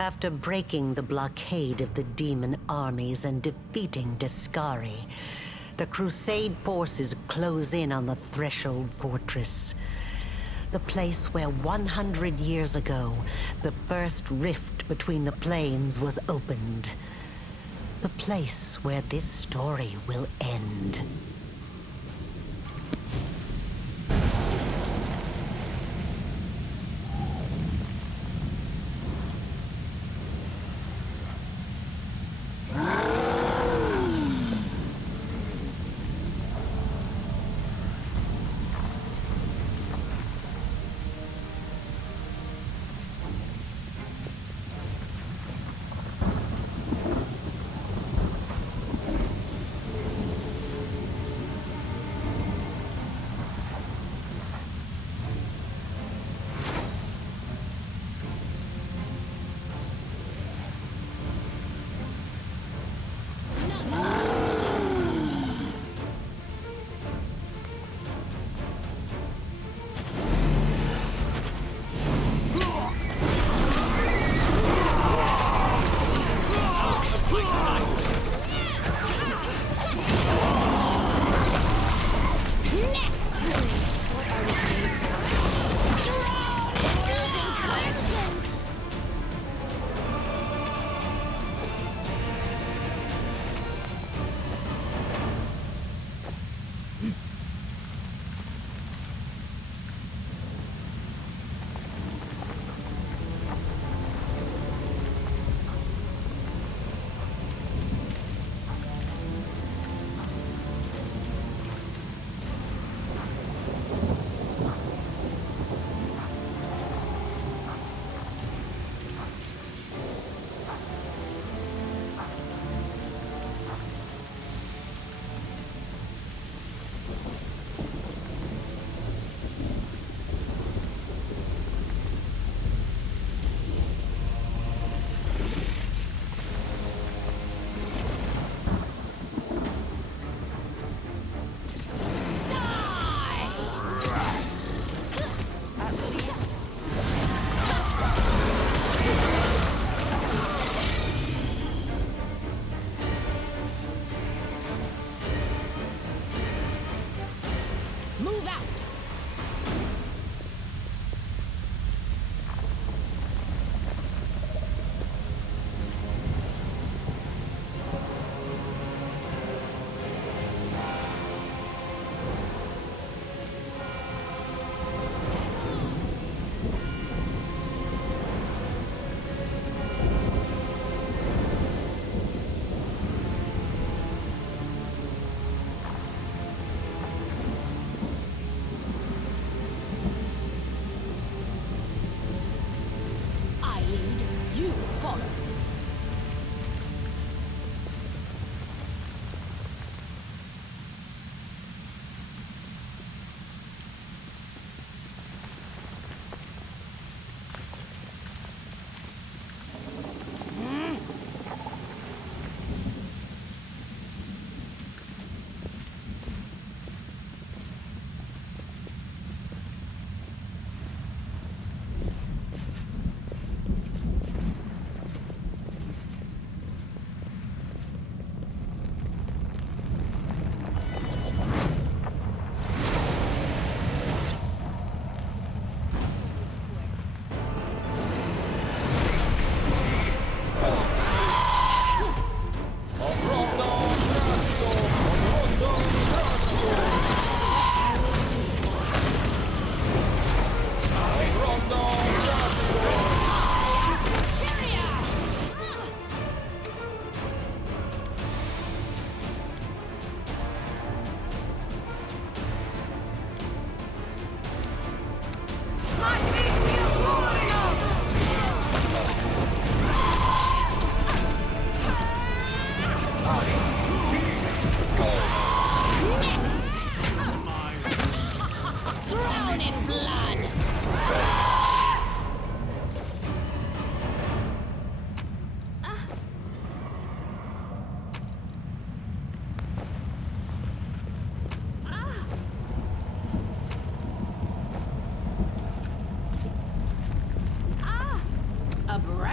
After breaking the blockade of the demon armies and defeating Discari, the Crusade forces close in on the Threshold Fortress. The place where 100 years ago, the first rift between the planes was opened. The place where this story will end.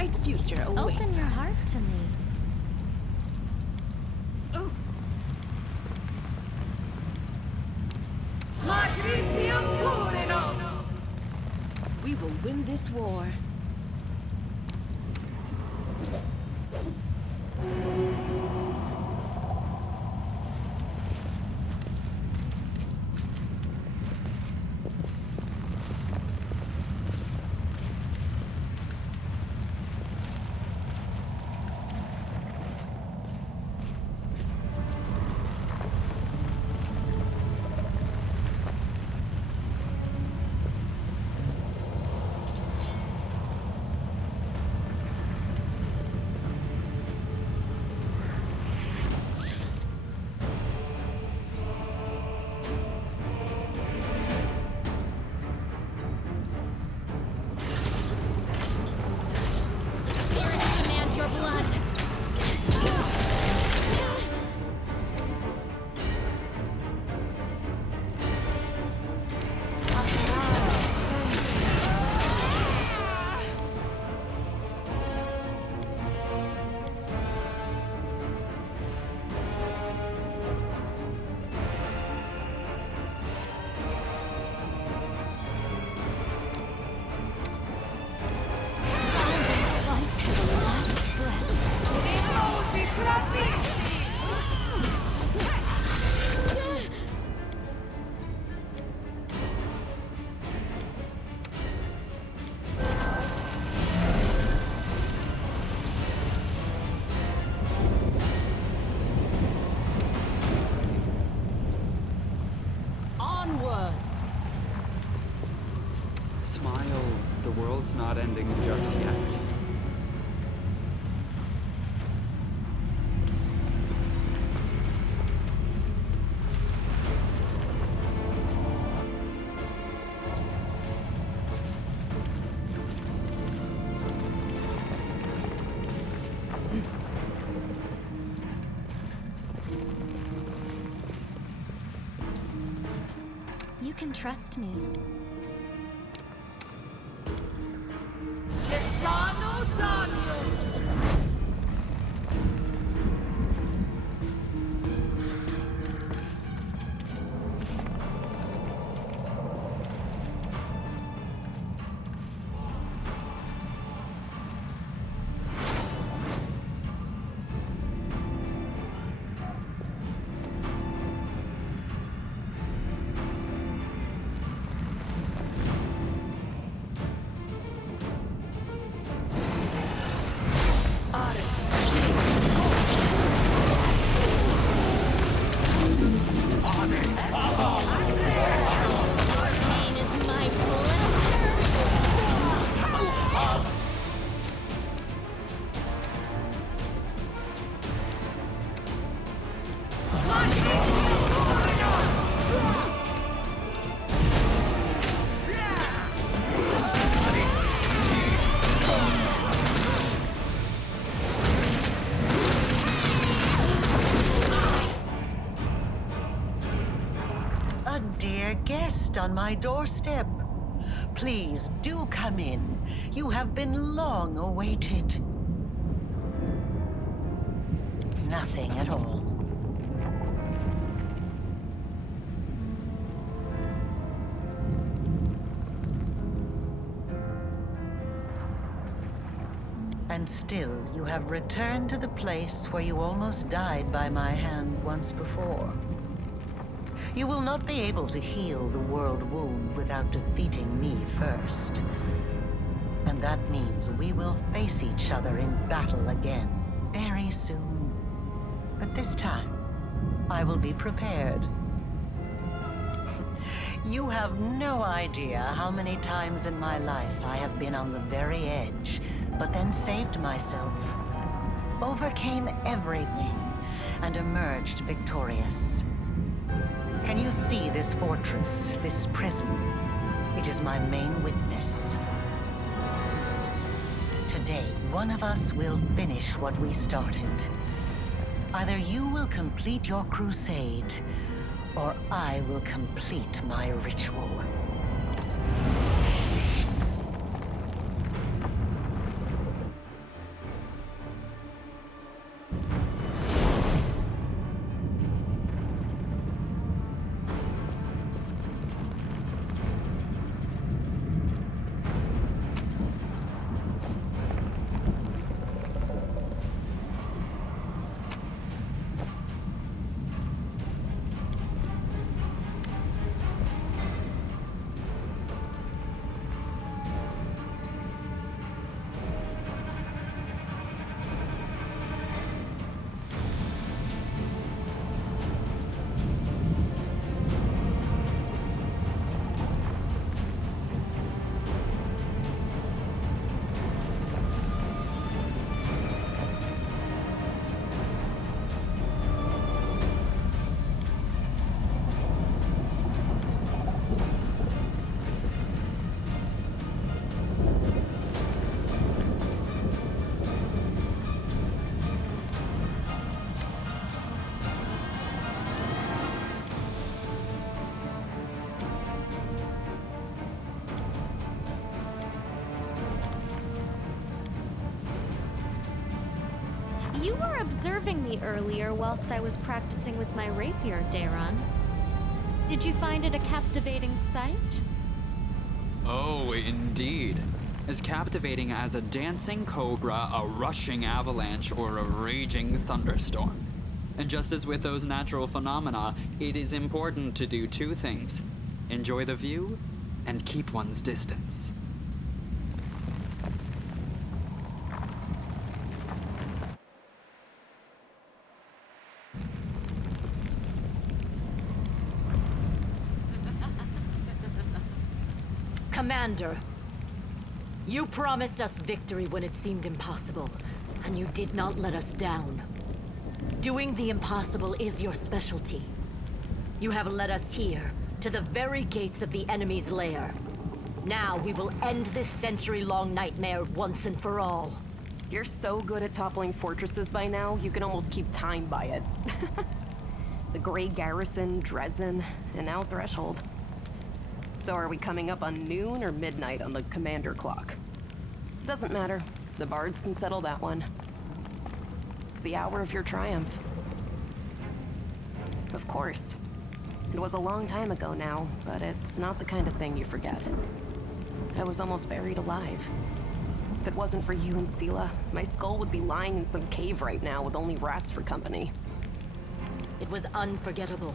bright future awaits Open your us. heart to me. We will win this war. Demand your blood. Fight to the last breath. Onwards. Smile, the world's not ending just yet. You can trust me. Pain is my pleasure. A dear guest on my doorstep. Please do come in. You have been long awaited. Nothing at all. And still, you have returned to the place where you almost died by my hand once before. You will not be able to heal the world wound without defeating me first. And that means we will face each other in battle again very soon. But this time, I will be prepared. You have no idea how many times in my life I have been on the very edge, but then saved myself, overcame everything, and emerged victorious. Can you see this fortress, this prison? It is my main witness. Today, one of us will finish what we started. Either you will complete your crusade, or I will complete my ritual. You were observing me earlier whilst I was practicing with my rapier, Daron. Did you find it a captivating sight? Oh, indeed. As captivating as a dancing cobra, a rushing avalanche, or a raging thunderstorm. And just as with those natural phenomena, it is important to do two things: enjoy the view and keep one's distance. Commander, you promised us victory when it seemed impossible, and you did not let us down. Doing the impossible is your specialty. You have led us here, to the very gates of the enemy's lair. Now we will end this century-long nightmare once and for all. You're so good at toppling fortresses by now, you can almost keep time by it. The Grey Garrison, Dresden, and now Threshold. So are we coming up on noon or midnight on the commander clock? Doesn't matter. The bards can settle that one. It's the hour of your triumph. Of course. It was a long time ago now, but it's not the kind of thing you forget. I was almost buried alive. If it wasn't for you and Sela, my skull would be lying in some cave right now with only rats for company. It was unforgettable.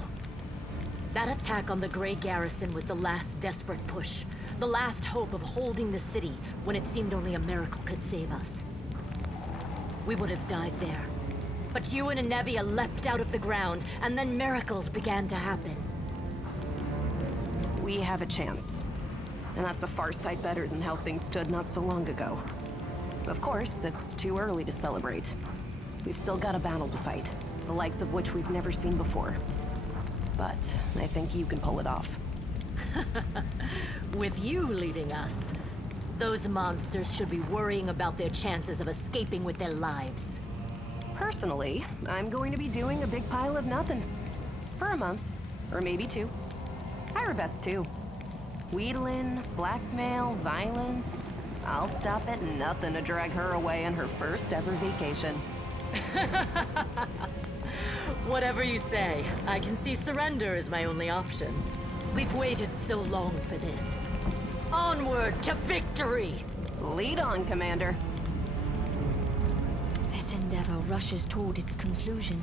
That attack on the Grey Garrison was the last desperate push. The last hope of holding the city when it seemed only a miracle could save us. We would have died there. But you and Anevia leapt out of the ground, and then miracles began to happen. We have a chance. And that's a far sight better than how things stood not so long ago. Of course, it's too early to celebrate. We've still got a battle to fight, the likes of which we've never seen before. But I think you can pull it off. With you leading us, those monsters should be worrying about their chances of escaping with their lives. Personally, I'm going to be doing a big pile of nothing. For a month, or maybe two. Hyrabeth too. Wheedling, blackmail, violence. I'll stop at nothing to drag her away on her first ever vacation. Whatever you say, I can see surrender as my only option. We've waited so long for this. Onward to victory! Lead on, Commander. This endeavor rushes toward its conclusion.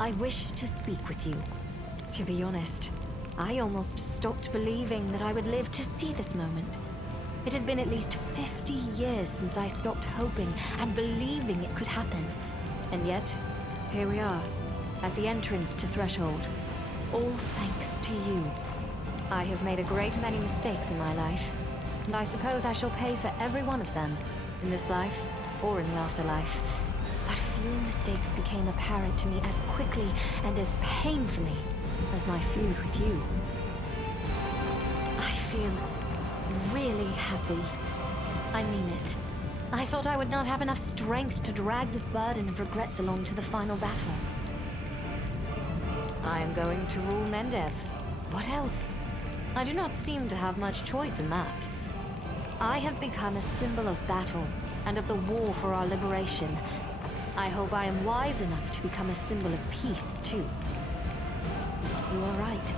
I wish to speak with you. To be honest, I almost stopped believing that I would live to see this moment. It has been at least 50 years since I stopped hoping and believing it could happen. And yet, here we are, at the entrance to Threshold. All thanks to you. I have made a great many mistakes in my life, and I suppose I shall pay for every one of them, in this life or in the afterlife. But few mistakes became apparent to me as quickly and as painfully as my feud with you. I feel really happy. I mean it. I thought I would not have enough strength to drag this burden of regrets along to the final battle. I am going to rule Mendev. What else? I do not seem to have much choice in that. I have become a symbol of battle and of the war for our liberation. I hope I am wise enough to become a symbol of peace, too. You are right.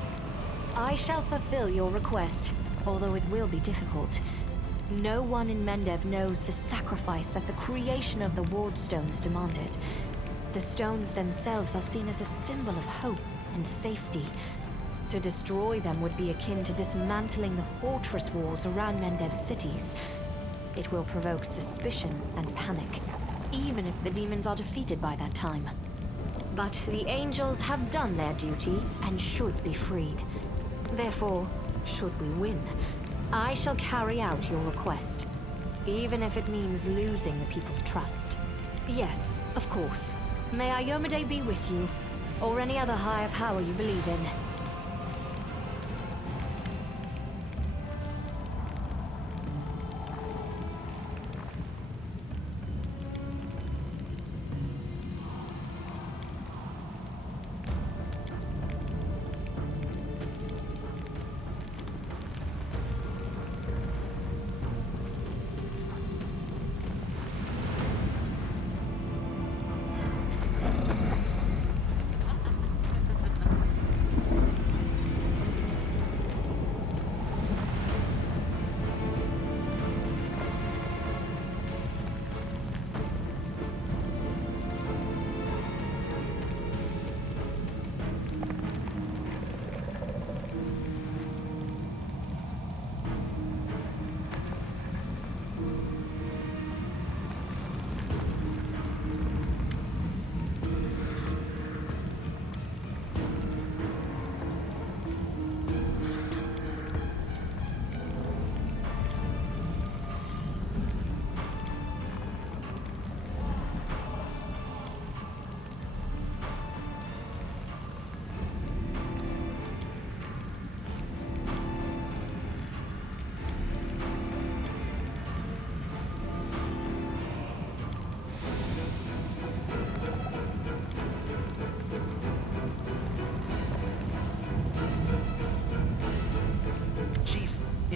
I shall fulfill your request, although it will be difficult. No one in Mendev knows the sacrifice that the creation of the Ward Stones demanded. The stones themselves are seen as a symbol of hope and safety. To destroy them would be akin to dismantling the fortress walls around Mendev's cities. It will provoke suspicion and panic, even if the demons are defeated by that time. But the angels have done their duty and should be freed. Therefore, should we win, I shall carry out your request, even if it means losing the people's trust. Yes, of course. May Iomedae be with you, or any other higher power you believe in.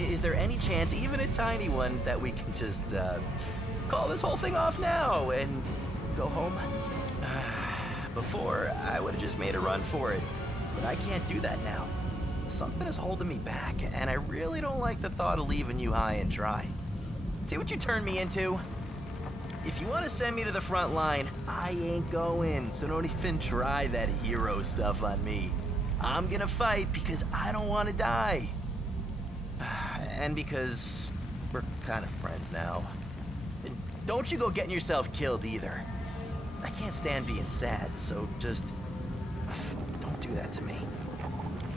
is there any chance, even a tiny one, that we can just call this whole thing off now and go home? Before, I would have just made a run for it, but I can't do that now. Something is holding me back, and I really don't like the thought of leaving you high and dry. See what you turned me into? If you want to send me to the front line, I ain't going, so don't even try that hero stuff on me. I'm gonna fight because I don't want to die. And because we're kind of friends now. And don't you go getting yourself killed either. I can't stand being sad, so just don't do that to me.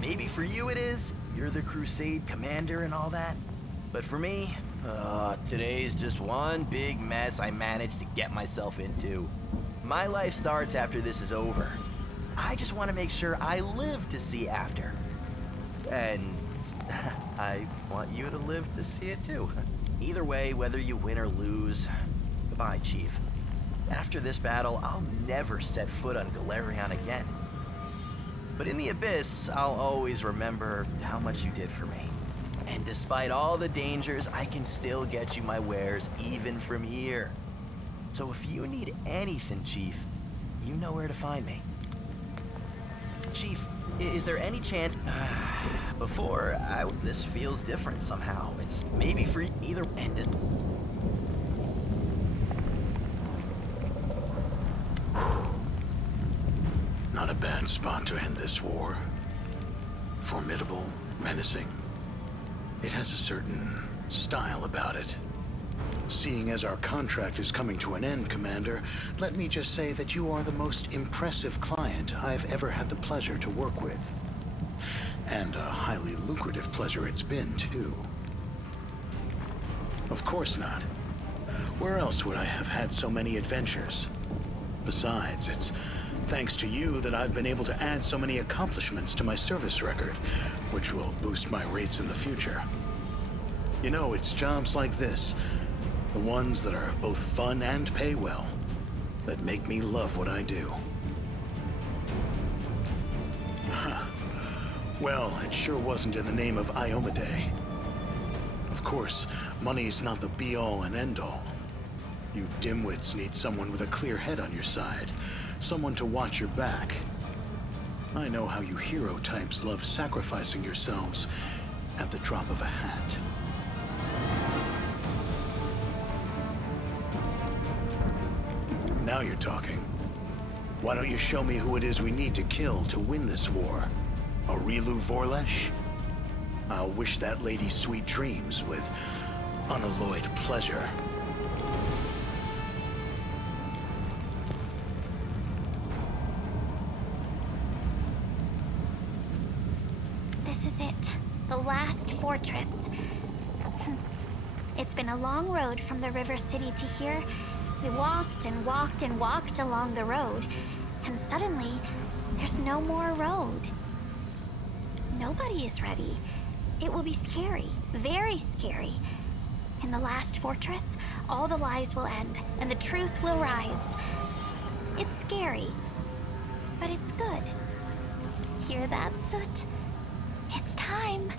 Maybe for you it is. You're the Crusade commander and all that. But for me, today's just one big mess I managed to get myself into. My life starts after this is over. I just want to make sure I live to see after. And I want you to live to see it too. Either way, whether you win or lose, goodbye, Chief. After this battle, I'll never set foot on Galerion again. But in the Abyss, I'll always remember how much you did for me. And despite all the dangers, I can still get you my wares, even from here. So if you need anything, Chief, you know where to find me. Chief, is there any chance... This feels different somehow. It's maybe for either end. Not a bad spot to end this war. Formidable, menacing. It has a certain style about it. Seeing as our contract is coming to an end, Commander, let me just say that you are the most impressive client I've ever had the pleasure to work with. And a highly lucrative pleasure it's been, too. Of course not. Where else would I have had so many adventures? Besides, it's thanks to you that I've been able to add so many accomplishments to my service record, which will boost my rates in the future. You know, it's jobs like this, the ones that are both fun and pay well, that make me love what I do. Huh. Well, it sure wasn't in the name of Iomade. Of course, money's not the be-all and end-all. You dimwits need someone with a clear head on your side, someone to watch your back. I know how you hero types love sacrificing yourselves at the drop of a hat. Now you're talking. Why don't you show me who it is we need to kill to win this war? Areelu Vorlesh? I'll wish that lady sweet dreams with unalloyed pleasure. This is it. The last fortress. It's been a long road from the river city to here. We walked and walked and walked along the road, and suddenly, there's no more road. Nobody is ready. It will be scary, very scary. In the last fortress, all the lies will end, and the truth will rise. It's scary, but it's good. Hear that, Soot? It's time.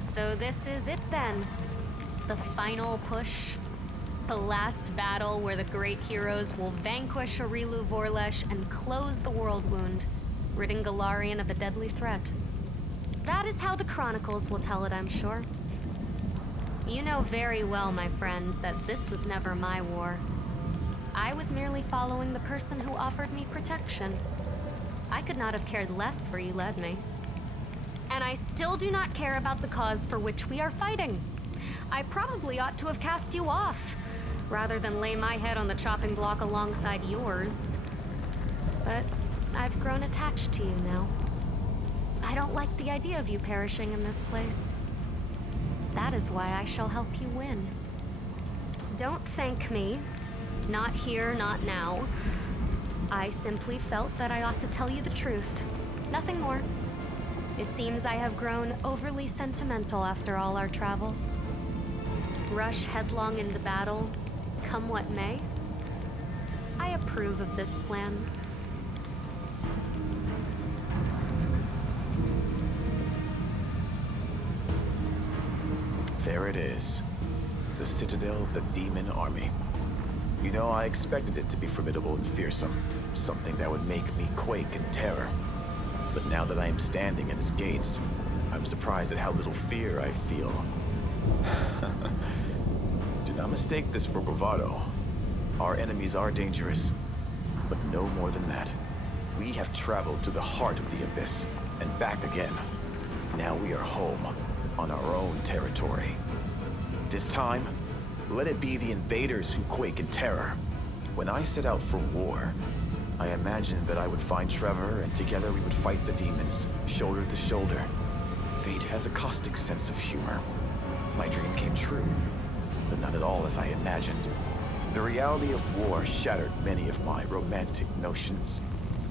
So this is it then. The final push. The last battle where the great heroes will vanquish Areelu Vorlesh and close the Worldwound, ridding Galarian of a deadly threat. That is how the Chronicles will tell it, I'm sure. You know very well, my friend, that this was never my war. I was merely following the person who offered me protection. I could not have cared less where you led me. And I still do not care about the cause for which we are fighting. I probably ought to have cast you off, rather than lay my head on the chopping block alongside yours. But I've grown attached to you now. I don't like the idea of you perishing in this place. That is why I shall help you win. Don't thank me. Not here, not now. I simply felt that I ought to tell you the truth. Nothing more. It seems I have grown overly sentimental after all our travels. Rush headlong into battle, come what may. I approve of this plan. There it is. The citadel of the demon army. You know, I expected it to be formidable and fearsome. Something that would make me quake in terror. But now that I am standing at its gates, I'm surprised at how little fear I feel. Do not mistake this for bravado. Our enemies are dangerous, but no more than that. We have traveled to the heart of the abyss, and back again. Now we are home, on our own territory. This time, let it be the invaders who quake in terror. When I set out for war, I imagined that I would find Trevor, and together we would fight the demons, shoulder to shoulder. Fate has a caustic sense of humor. My dream came true, but not at all as I imagined. The reality of war shattered many of my romantic notions.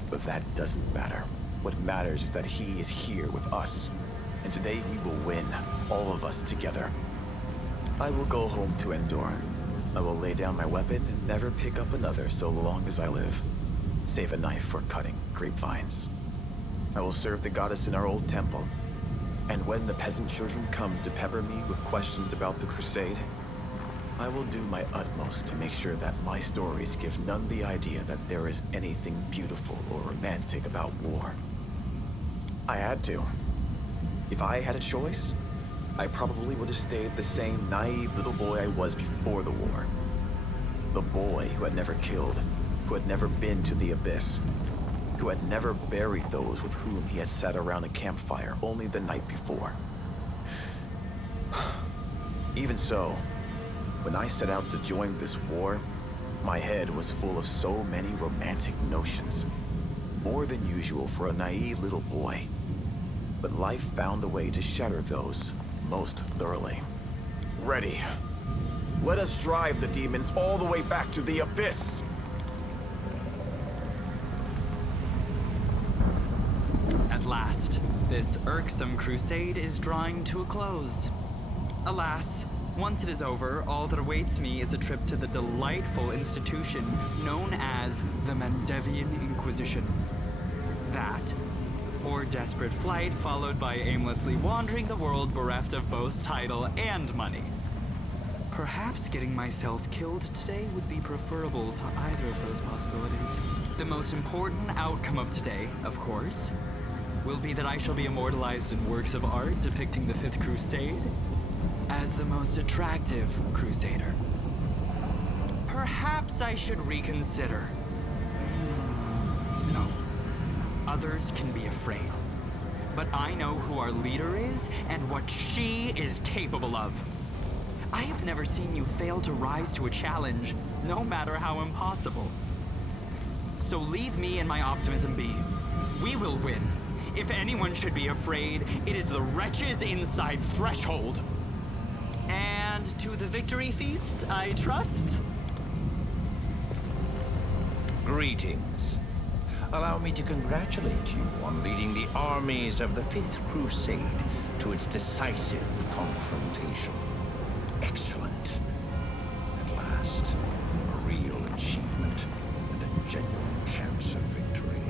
But that doesn't matter. What matters is that he is here with us. And today we will win, all of us together. I will go home to Endor. I will lay down my weapon and never pick up another so long as I live. Save a knife for cutting grapevines. I will serve the goddess in our old temple. And when the peasant children come to pepper me with questions about the crusade, I will do my utmost to make sure that my stories give none the idea that there is anything beautiful or romantic about war. I had to. If I had a choice, I probably would have stayed the same naive little boy I was before the war. The boy who had never killed, who had never been to the abyss, who had never buried those with whom he had sat around a campfire only the night before. Even so, when I set out to join this war, my head was full of so many romantic notions. More than usual for a naive little boy. But life found a way to shatter those most thoroughly. Ready. Let us drive the demons all the way back to the abyss! At last, this irksome crusade is drawing to a close. Alas, once it is over, all that awaits me is a trip to the delightful institution known as the Mandevian Inquisition. That, or desperate flight followed by aimlessly wandering the world bereft of both title and money. Perhaps getting myself killed today would be preferable to either of those possibilities. The most important outcome of today, of course, will be that I shall be immortalized in works of art depicting the Fifth Crusade as the most attractive crusader. Perhaps I should reconsider. No. Others can be afraid. But I know who our leader is and what she is capable of. I have never seen you fail to rise to a challenge, no matter how impossible. So leave me and my optimism be. We will win. If anyone should be afraid, it is the wretches inside Threshold. And to the victory feast, I trust? Greetings. Allow me to congratulate you on leading the armies of the Fifth Crusade to its decisive confrontation. Excellent. At last, a real achievement and a genuine chance of victory.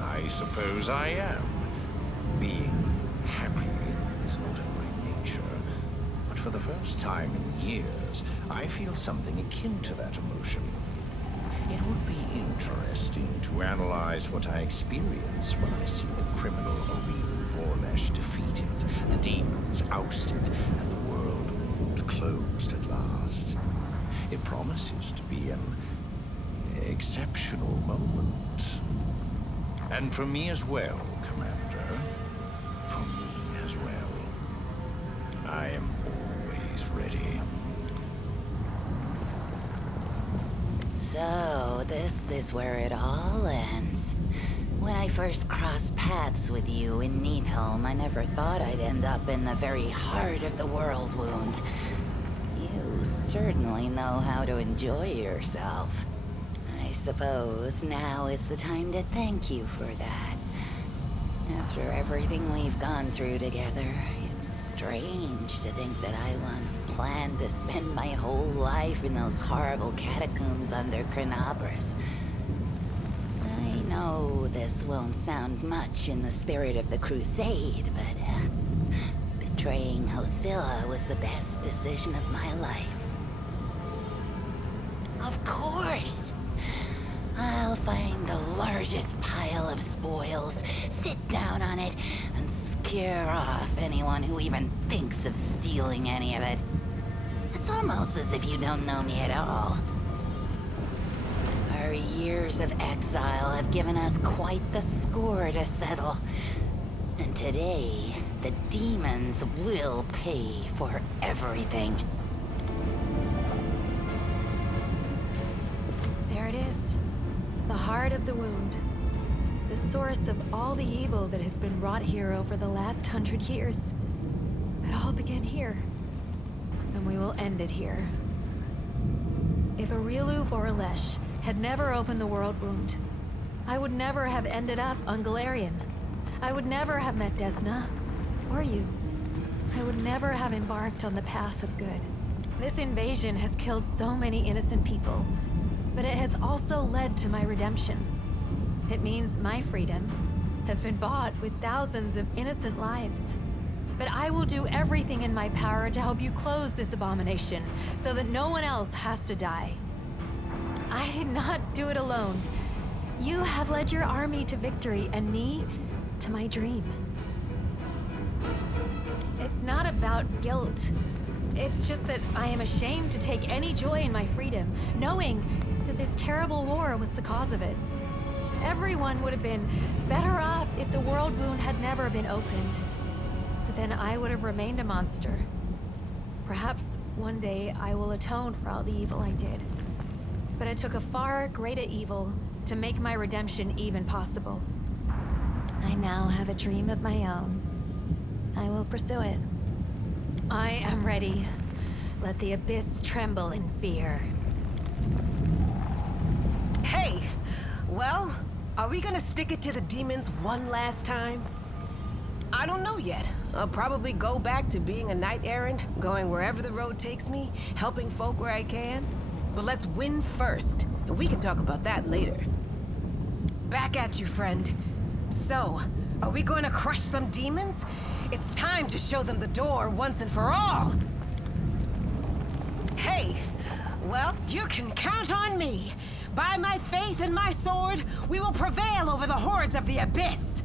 I suppose I am. Being happy is not in my nature, but for the first time in years, I feel something akin to that emotion. It would be interesting to analyze what I experience when I see the criminal Areelu Vorlesh defeated, the demons ousted, and the world closed at last. It promises to be an exceptional moment. And for me as well, Commander. For me as well. I am always ready. So, this is where it all ends. When I first crossed paths with you in Neathholm, I never thought I'd end up in the very heart of the Worldwound. You certainly know how to enjoy yourself. I suppose now is the time to thank you for that. After everything we've gone through together, it's strange to think that I once planned to spend my whole life in those horrible catacombs under Chronobris. I know this won't sound much in the spirit of the Crusade, but betraying Hosilla was the best decision of my life. Of course! I'll find the largest pile of spoils, sit down on it, and scare off anyone who even thinks of stealing any of it. It's almost as if you don't know me at all. Our years of exile have given us quite the score to settle. And today, the demons will pay for everything. There it is. The heart of the wound. The source of all the evil that has been wrought here over the last 100 years. It all began here. And we will end it here. If Areelu Vorlesh had never opened the world wound, I would never have ended up on Galarian. I would never have met Desna, or you. I would never have embarked on the path of good. This invasion has killed so many innocent people, but it has also led to my redemption. It means my freedom has been bought with thousands of innocent lives. But I will do everything in my power to help you close this abomination, so that no one else has to die. I did not do it alone. You have led your army to victory, and me to my dream. It's not about guilt. It's just that I am ashamed to take any joy in my freedom, knowing that this terrible war was the cause of it. Everyone would have been better off if the world wound had never been opened. But then I would have remained a monster. Perhaps one day I will atone for all the evil I did. But it took a far greater evil to make my redemption even possible. I now have a dream of my own. I will pursue it. I am ready. Let the abyss tremble in fear. Hey! Well, are we gonna stick it to the demons one last time? I don't know yet. I'll probably go back to being a knight errant, going wherever the road takes me, helping folk where I can. But let's win first, and we can talk about that later. Back at you, friend. So, are we going to crush some demons? It's time to show them the door once and for all! Hey! Well, you can count on me! By my faith and my sword, we will prevail over the hordes of the abyss!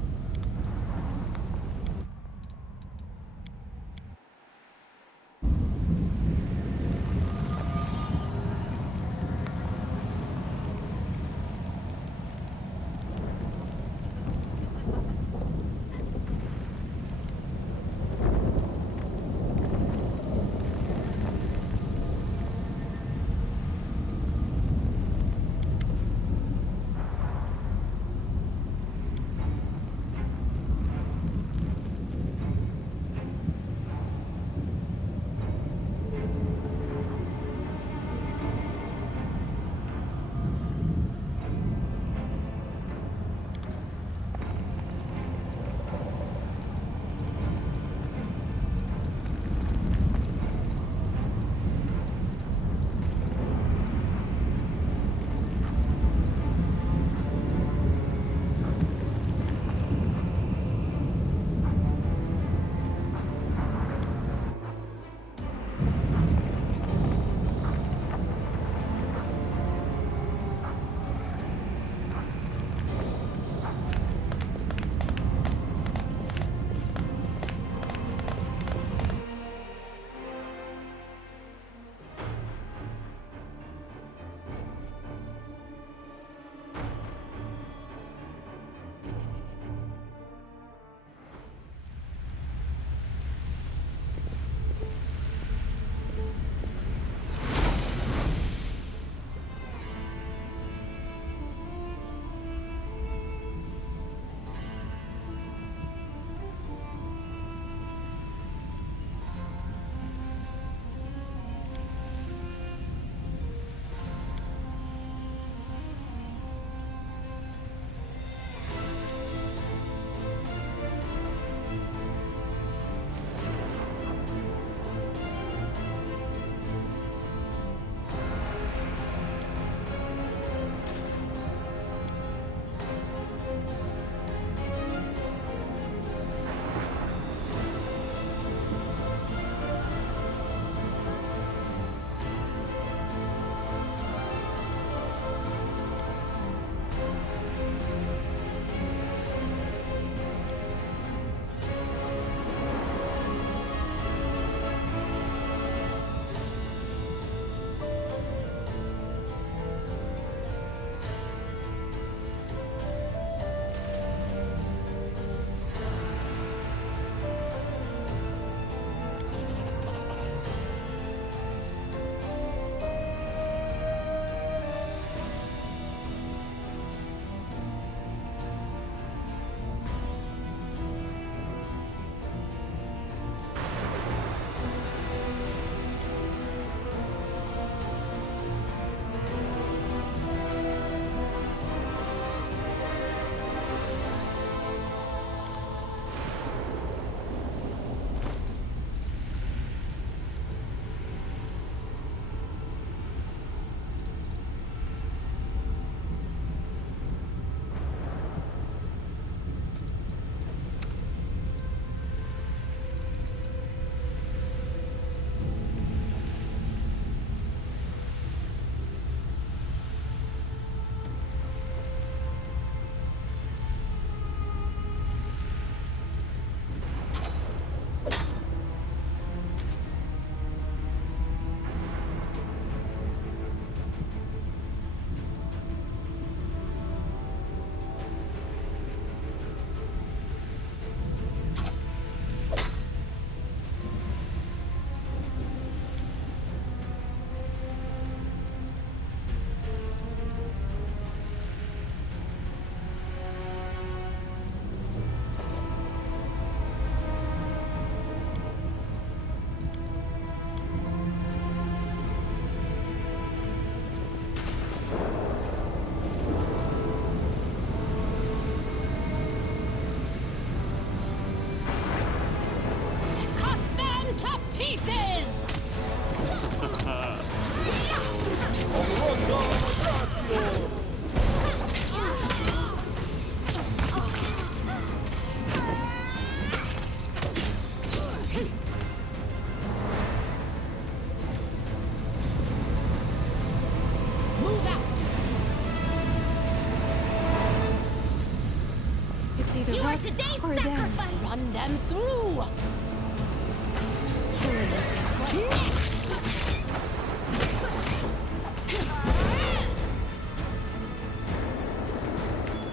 them through!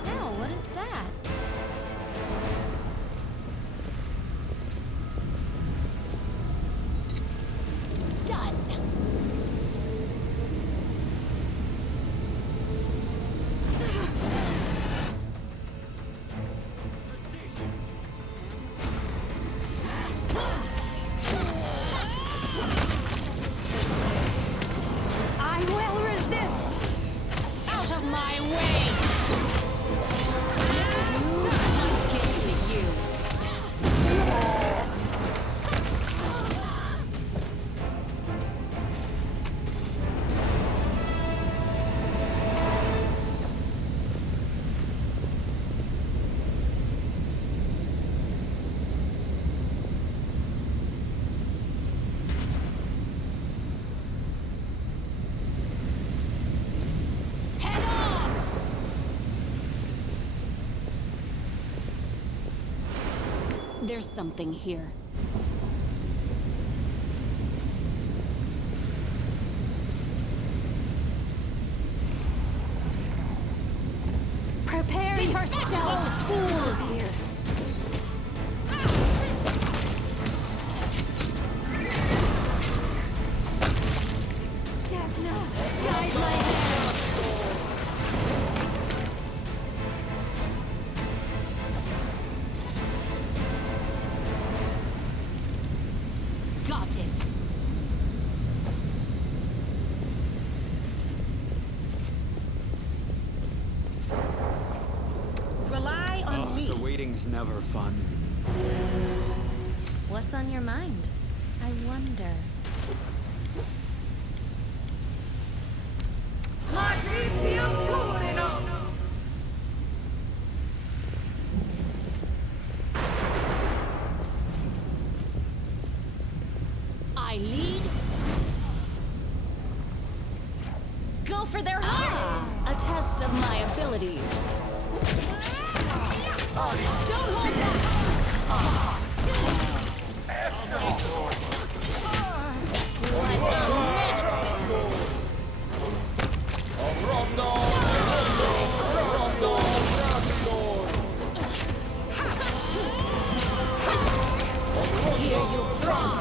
Hell, what is that? Done! I will resist! Out of my way! I'll get to you. Head on! There's something here. Prepare yourselves, fools! Here. Desna, guide my hand! Got it. Rely on me. The waiting's never fun. What's on your mind? I wonder. I lead. Go for their heart! A test of my abilities. Don't hold back! Here you cry!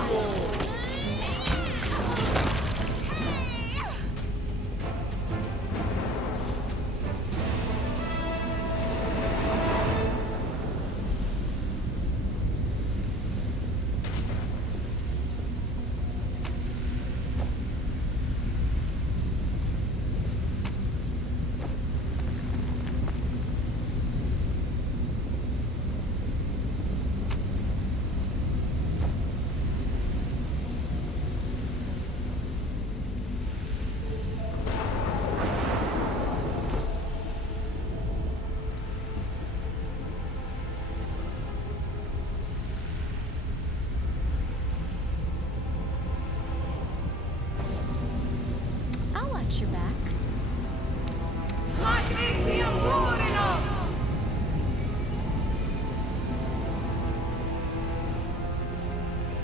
I'll watch your back.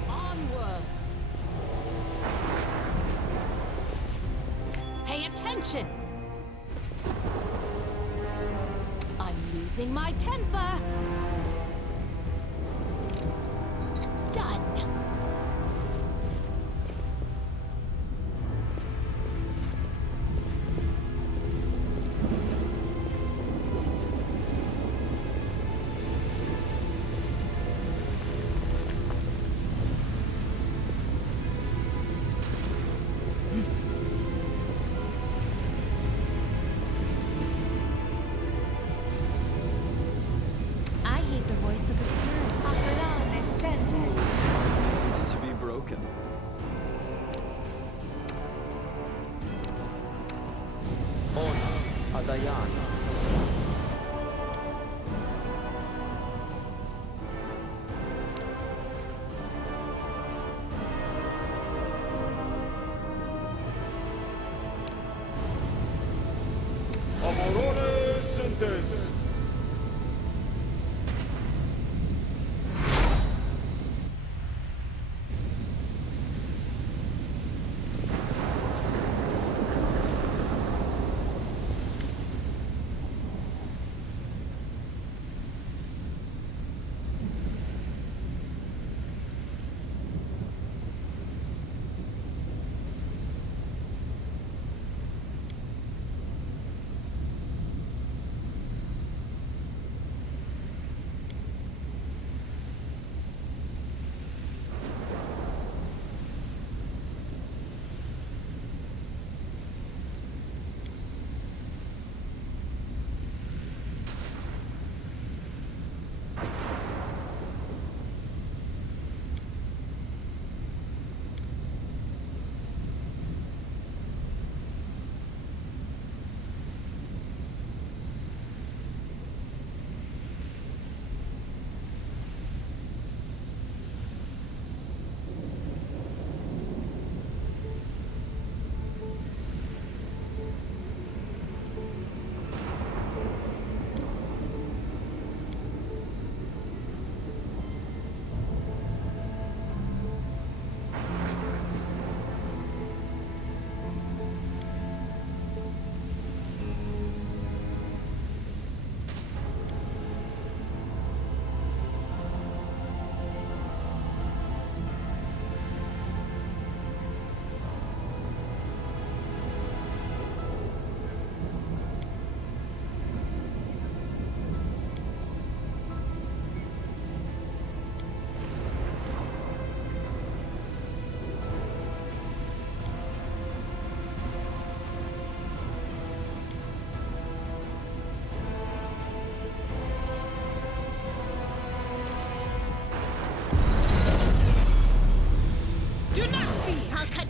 Onwards! Pay attention! I'm losing my temper! Done! I hate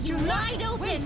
you wide open!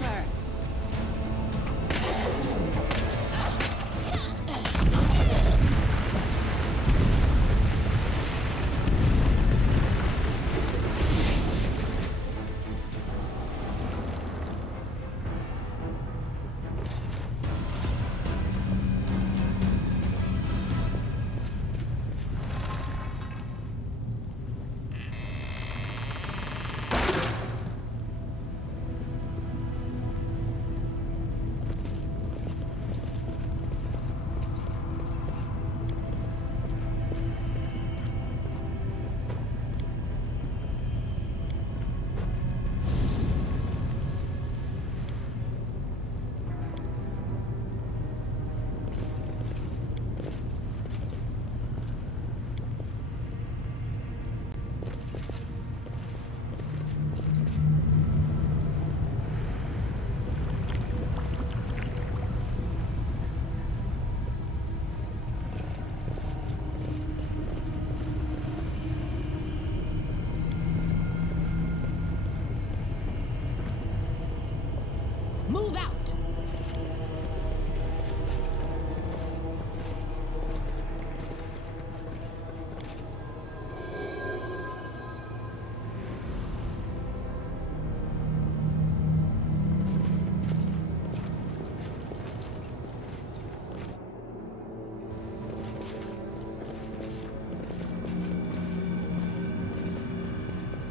Move out!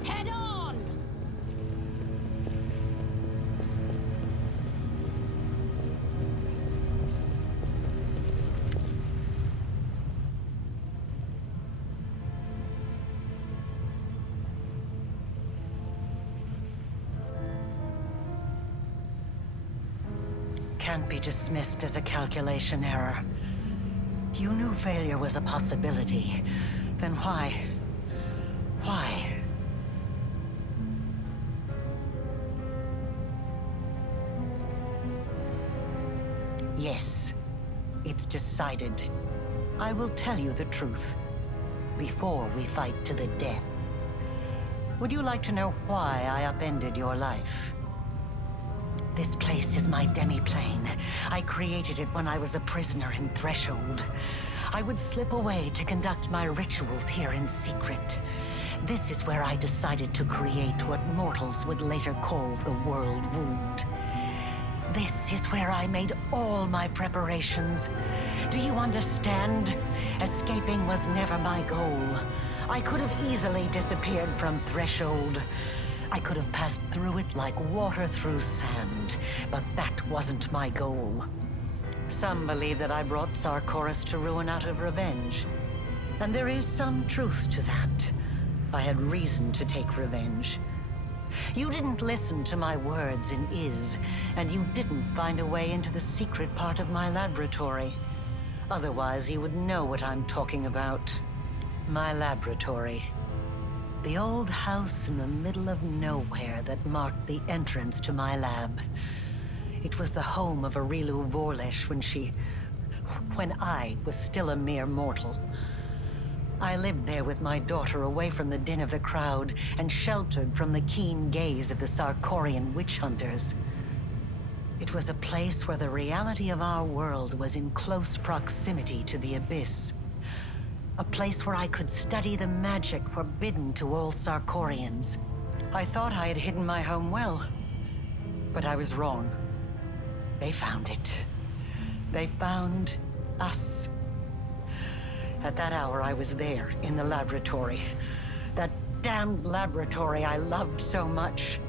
Head on! Can't be dismissed as a calculation error. You knew failure was a possibility. Then why? Why? Yes, it's decided. I will tell you the truth before we fight to the death. Would you like to know why I upended your life? This place is my demi-plane. I created it when I was a prisoner in Threshold. I would slip away to conduct my rituals here in secret. This is where I decided to create what mortals would later call the Worldwound. This is where I made all my preparations. Do you understand? Escaping was never my goal. I could have easily disappeared from Threshold. I could have passed through it like water through sand, but that wasn't my goal. Some believe that I brought Sarkoris to ruin out of revenge. And there is some truth to that. I had reason to take revenge. You didn't listen to my words in Iz, and you didn't find a way into the secret part of my laboratory. Otherwise, you would know what I'm talking about. My laboratory. The old house in the middle of nowhere that marked the entrance to my lab. It was the home of Areelu Vorlesh when I was still a mere mortal. I lived there with my daughter away from the din of the crowd and sheltered from the keen gaze of the Sarkorian witch hunters. It was a place where the reality of our world was in close proximity to the abyss. A place where I could study the magic forbidden to all Sarkorians. I thought I had hidden my home well, but I was wrong. They found it. They found us. At that hour, I was there, in the laboratory. That damned laboratory I loved so much.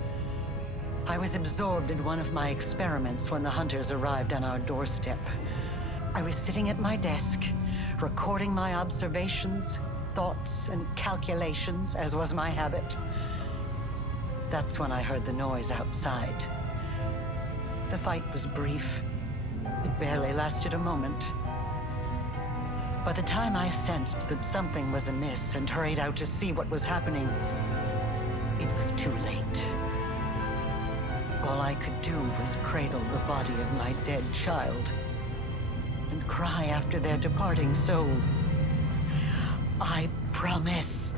I was absorbed in one of my experiments when the hunters arrived on our doorstep. I was sitting at my desk, recording my observations, thoughts, and calculations, as was my habit. That's when I heard the noise outside. The fight was brief. It barely lasted a moment. By the time I sensed that something was amiss and hurried out to see what was happening, it was too late. All I could do was cradle the body of my dead child and cry after their departing soul. I promise.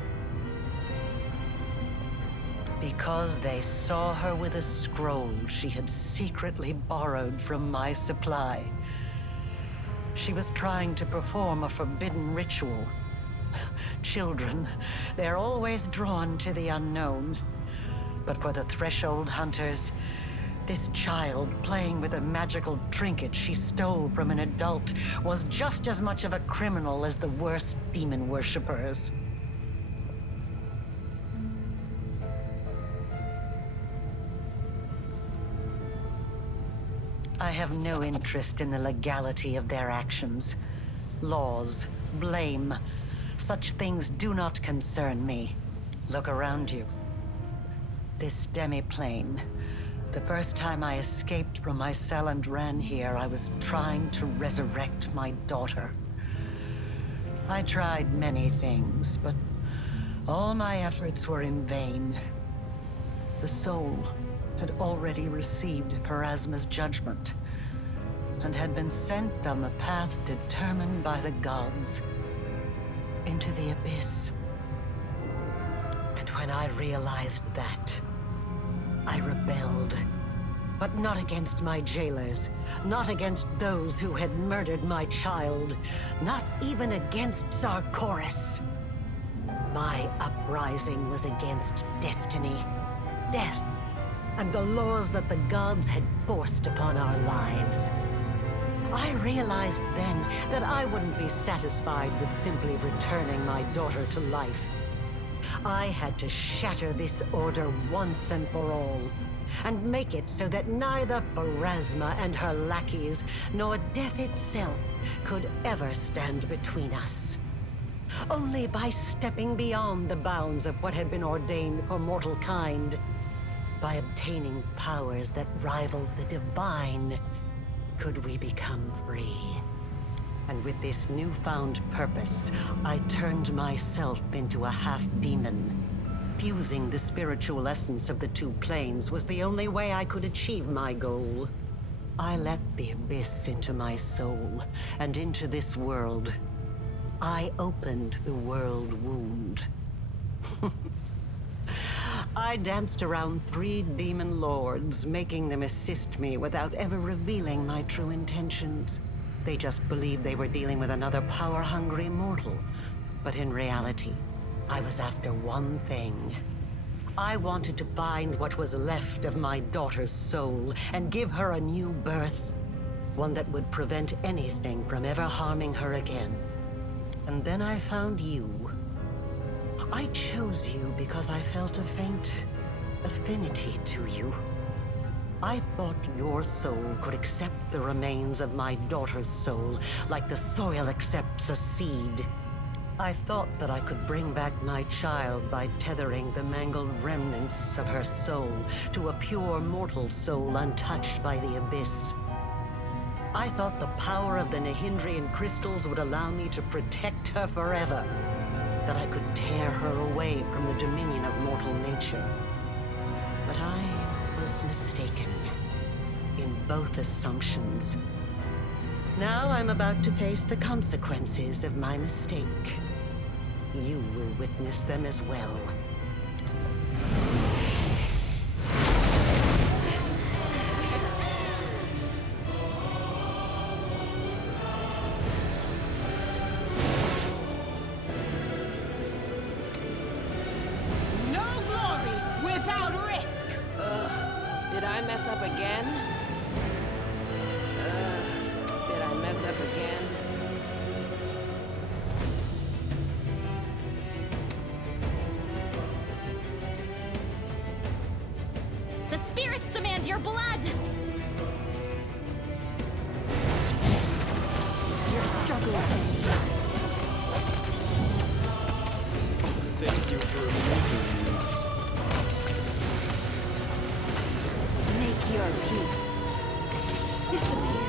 Because they saw her with a scroll she had secretly borrowed from my supply. She was trying to perform a forbidden ritual. Children, they're always drawn to the unknown. But for the Threshold Hunters, this child playing with a magical trinket she stole from an adult was just as much of a criminal as the worst demon worshippers. I have no interest in the legality of their actions. Laws, blame, such things do not concern me. Look around you. This demiplane. The first time I escaped from my cell and ran here, I was trying to resurrect my daughter. I tried many things, but all my efforts were in vain. The soul had already received Pharasma's judgment, and had been sent on the path determined by the gods, into the abyss. And when I realized that, I rebelled. But not against my jailers, not against those who had murdered my child, not even against Sarkoris. My uprising was against destiny, death, and the laws that the gods had forced upon our lives. I realized then that I wouldn't be satisfied with simply returning my daughter to life. I had to shatter this order once and for all, and make it so that neither Pharasma and her lackeys, nor death itself, could ever stand between us. Only by stepping beyond the bounds of what had been ordained for mortal kind, by obtaining powers that rivaled the divine, could we become free. And with this newfound purpose, I turned myself into a half-demon. Fusing the spiritual essence of the two planes was the only way I could achieve my goal. I let the abyss into my soul, and into this world. I opened the Worldwound. I danced around 3 demon lords, making them assist me without ever revealing my true intentions. They just believed they were dealing with another power-hungry mortal. But in reality, I was after one thing. I wanted to find what was left of my daughter's soul and give her a new birth. One that would prevent anything from ever harming her again. And then I found you. I chose you because I felt a faint affinity to you. I thought your soul could accept the remains of my daughter's soul, like the soil accepts a seed. I thought that I could bring back my child by tethering the mangled remnants of her soul to a pure mortal soul untouched by the abyss. I thought the power of the Nahindrian crystals would allow me to protect her forever, that I could tear her away from the dominion of mortal nature. But I was mistaken in both assumptions. Now I'm about to face the consequences of my mistake. You will witness them as well. No glory without risk! Did I mess up again? Did I mess up again? The spirits demand your blood! Your struggle is Thank you for amusing me. make your peace. Disappear.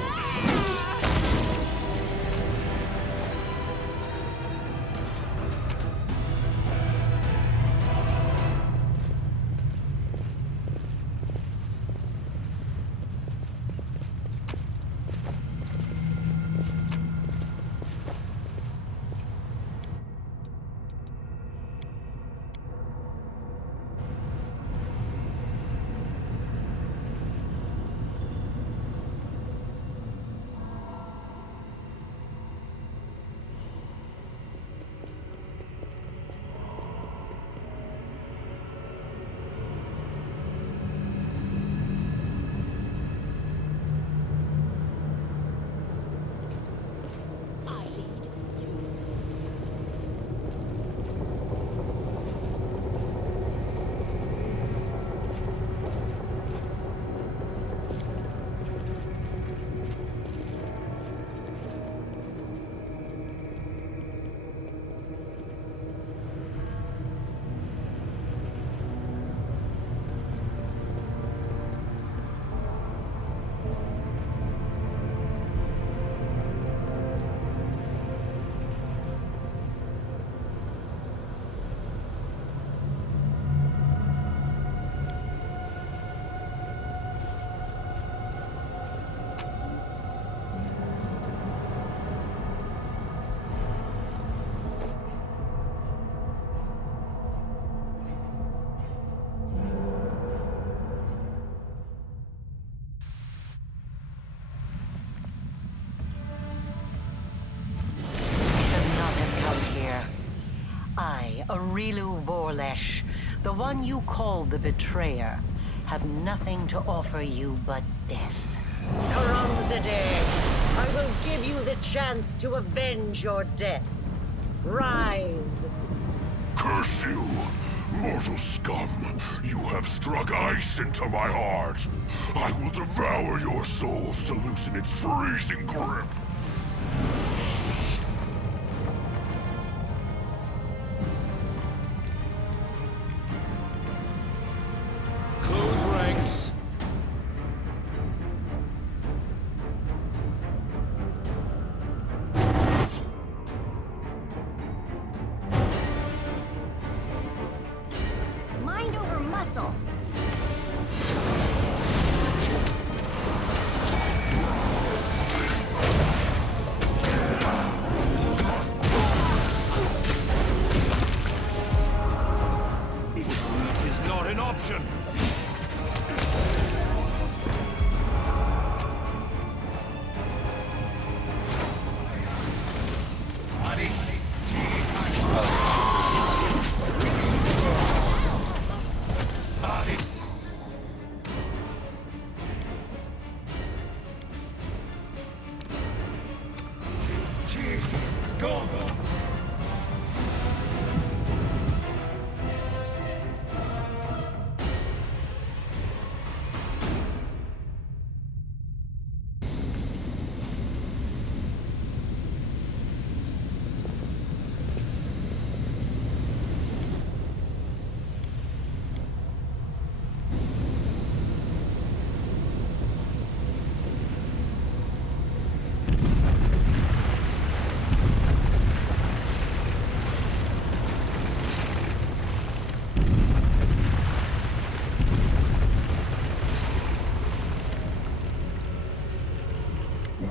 Areelu Vorlesh, the one you call the Betrayer, have nothing to offer you but death. Karamzadeh, I will give you the chance to avenge your death. Rise. Curse you, mortal scum! You have struck ice into my heart. I will devour your souls to loosen its freezing grip. Close ranks. Mind over muscle. Retreat is not an option.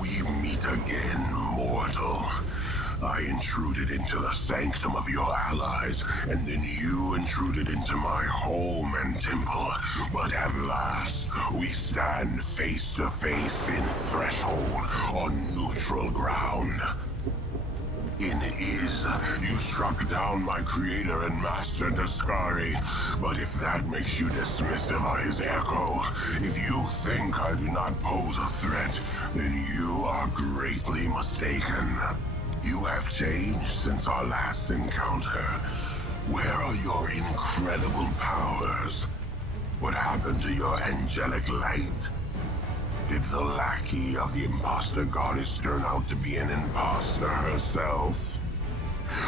We meet again, mortal. I intruded into the sanctum of your allies, and then you intruded into my home and temple. But at last, we stand face to face in threshold on neutral ground. In Iz, you struck down my creator and master Daskari, but if that makes you dismissive of his echo, if you think I do not pose a threat, then you are greatly mistaken. You have changed since our last encounter. Where are your incredible powers? What happened to your angelic light? Did the lackey of the imposter goddess turn out to be an imposter herself?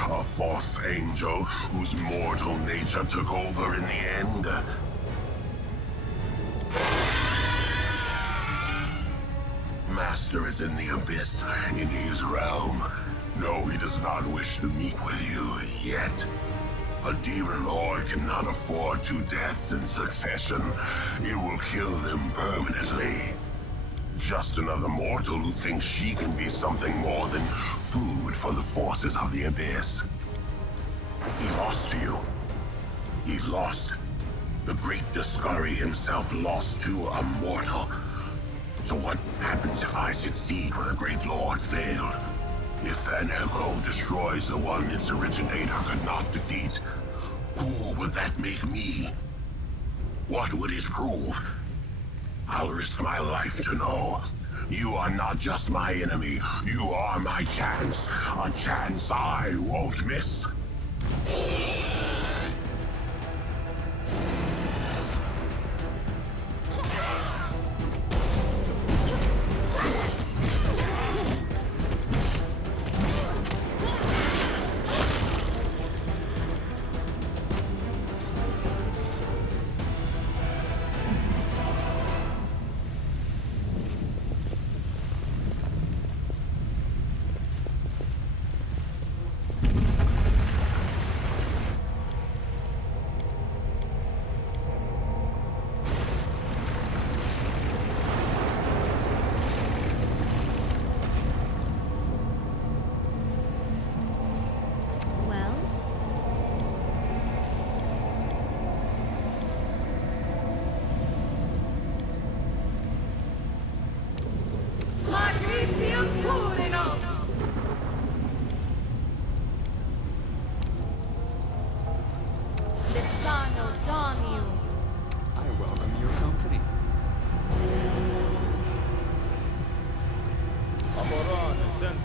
A false angel whose mortal nature took over in the end? Master is in the abyss, in his realm. No, he does not wish to meet with you yet. A demon lord cannot afford 2 deaths in succession. It will kill them permanently. Just another mortal who thinks she can be something more than food for the forces of the abyss. He lost to you. He lost. The great Daskari himself lost to a mortal. So what happens if I succeed where the great lord failed? If an echo destroys the one its originator could not defeat, who would that make me? What would it prove? I'll risk my life to know. You are not just my enemy, you are my chance. A chance I won't miss.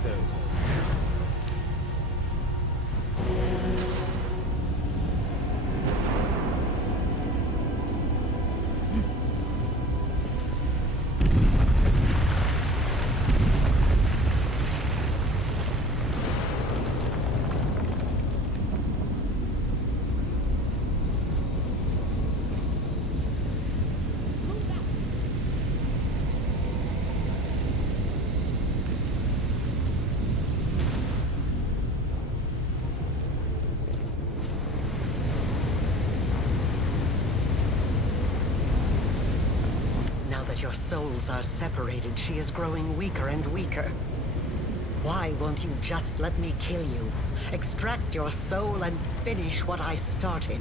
those. Now that your souls are separated, she is growing weaker and weaker. Why won't you just let me kill you? Extract your soul and finish what I started.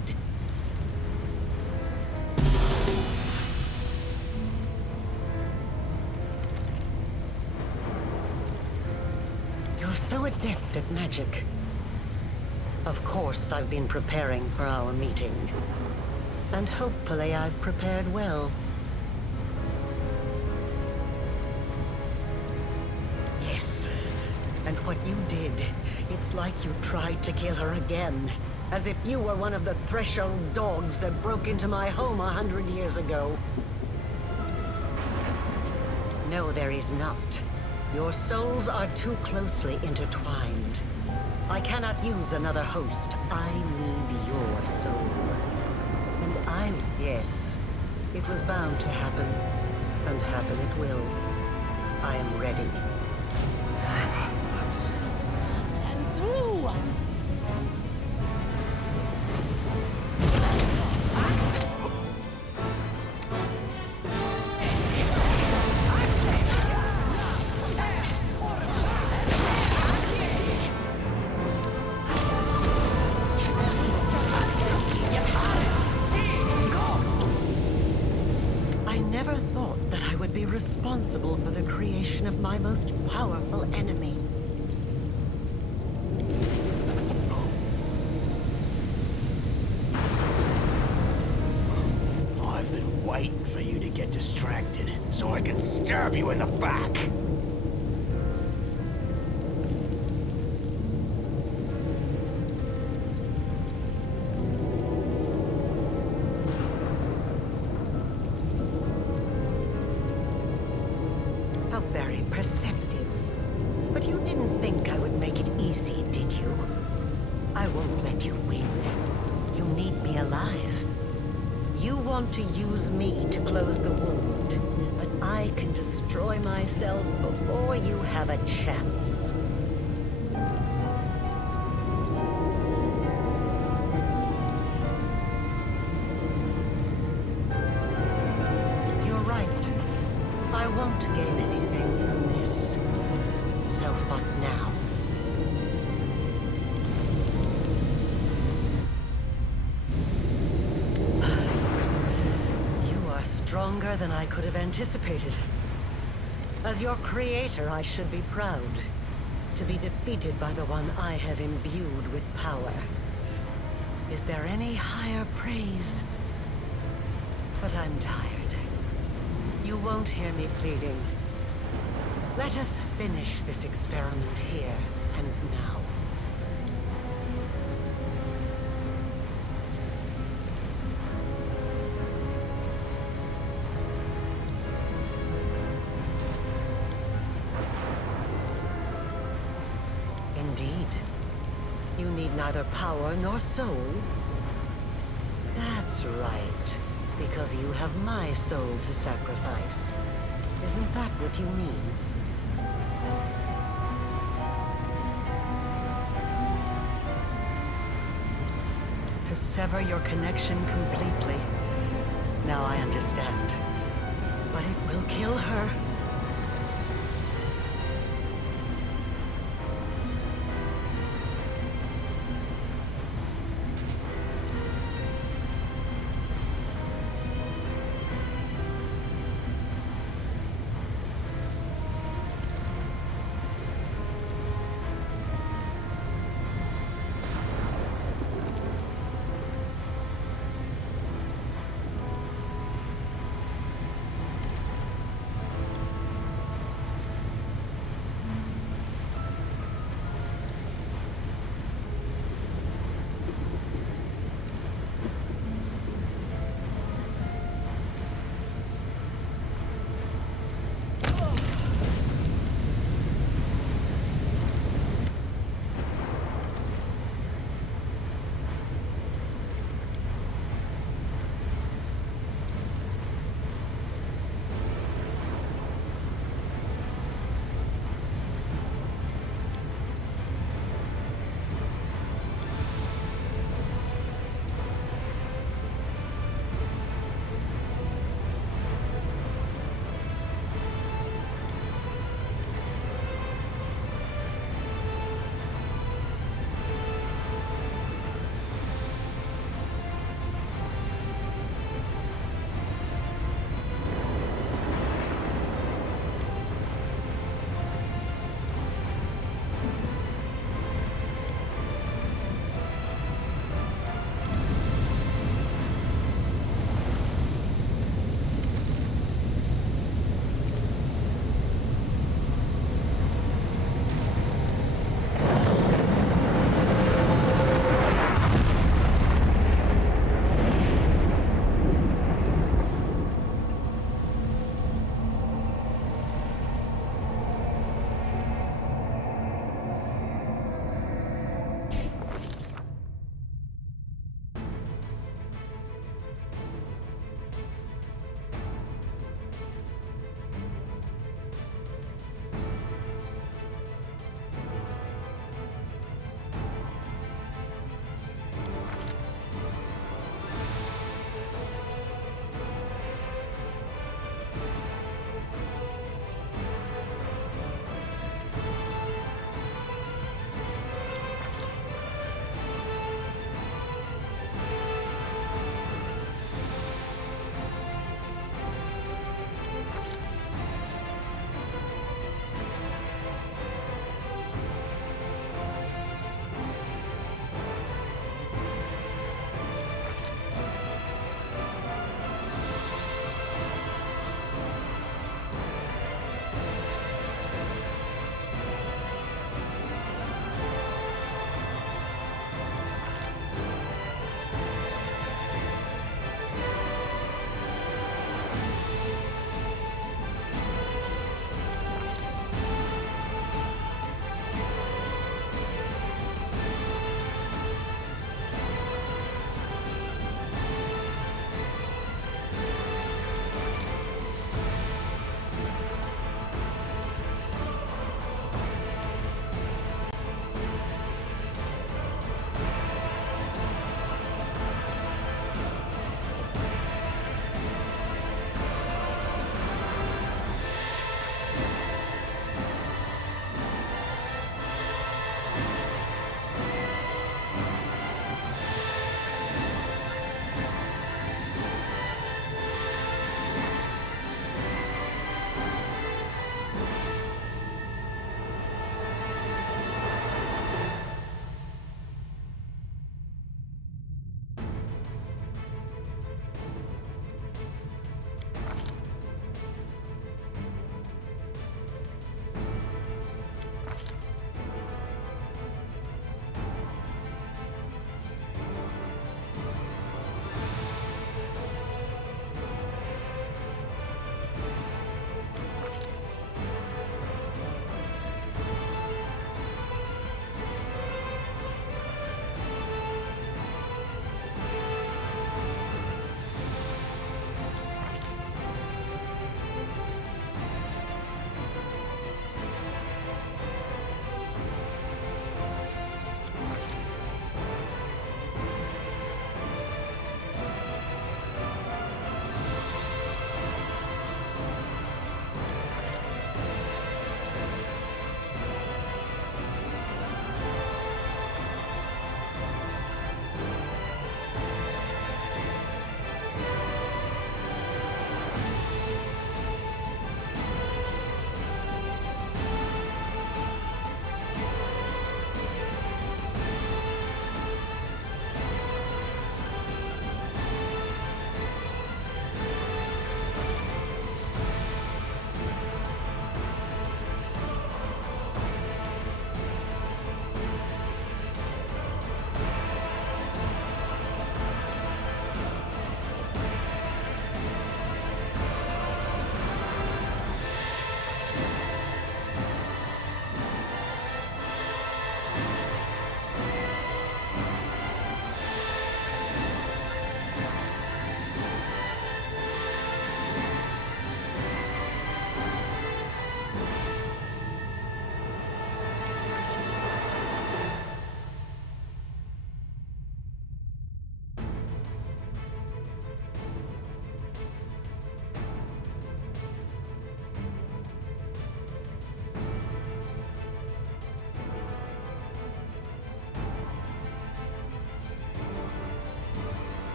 You're so adept at magic. Of course, I've been preparing for our meeting. And hopefully I've prepared well. Yes, and what you did, it's like you tried to kill her again. As if you were one of the threshold dogs that broke into my home 100 years ago. No, there is not. Your souls are too closely intertwined. I cannot use another host. I need your soul. And yes, it was bound to happen. And happen it will. I am ready. And through. I never thought that I would be responsible for the creation of my most powerful enemy. I've been waiting for you to get distracted, so I can stab you in the back. How very perceptive. But you didn't think I would make it easy, did you? I won't let you win. You need me alive. You want to use me to close the wound, but I can destroy myself before you have a chance. You're right. I won't gain anything from this. So what now? You are stronger than I could have anticipated. As your creator, I should be proud to be defeated by the one I have imbued with power. Is there any higher praise? But I'm tired. You won't hear me pleading. Let us finish this experiment here and now. Indeed. You need neither power nor soul. That's right. Because you have my soul to sacrifice. Isn't that what you mean? To sever your connection completely. Now I understand. But it will kill her.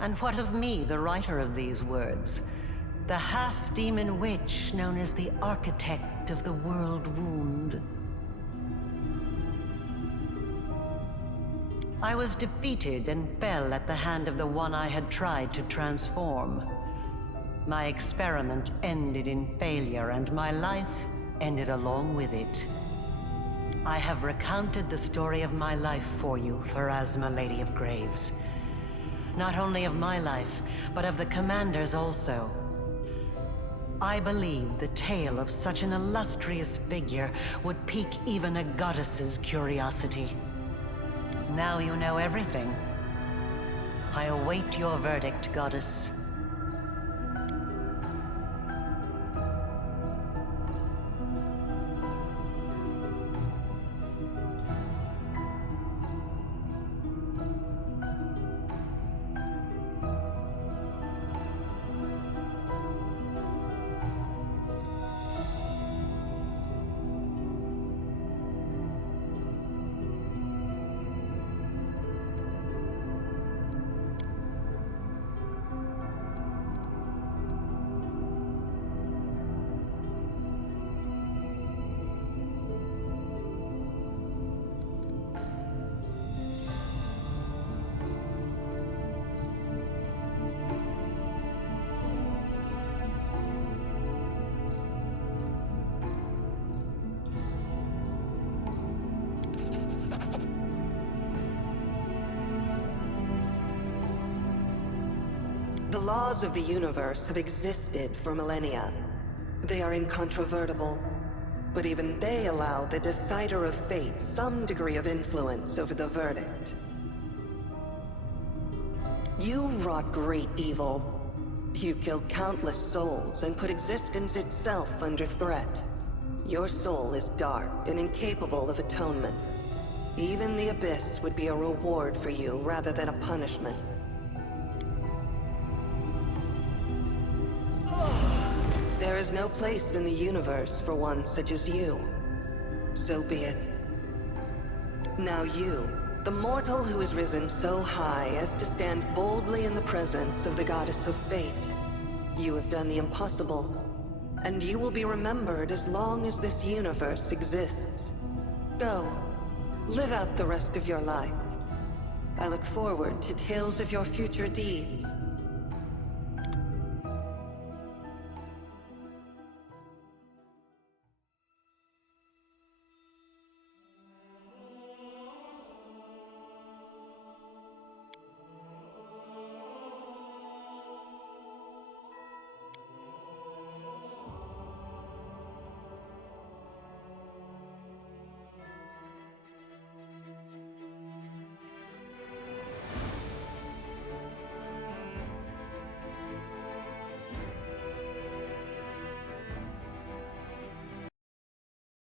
And what of me, the writer of these words? The half-demon witch known as the architect of the Worldwound. I was defeated and fell at the hand of the one I had tried to transform. My experiment ended in failure, and my life ended along with it. I have recounted the story of my life for you, Pharasma, Lady of Graves. Not only of my life, but of the Commander's also. I believe the tale of such an illustrious figure would pique even a goddess's curiosity. Now you know everything. I await your verdict, Goddess. The laws of the universe have existed for millennia. They are incontrovertible, but even they allow the decider of fate some degree of influence over the verdict. You wrought great evil. You killed countless souls and put existence itself under threat. Your soul is dark and incapable of atonement. Even the Abyss would be a reward for you rather than a punishment. There is no place in the universe for one such as you. So be it. Now you, the mortal who has risen so high as to stand boldly in the presence of the goddess of fate, you have done the impossible, and you will be remembered as long as this universe exists. Go, live out the rest of your life. I look forward to tales of your future deeds.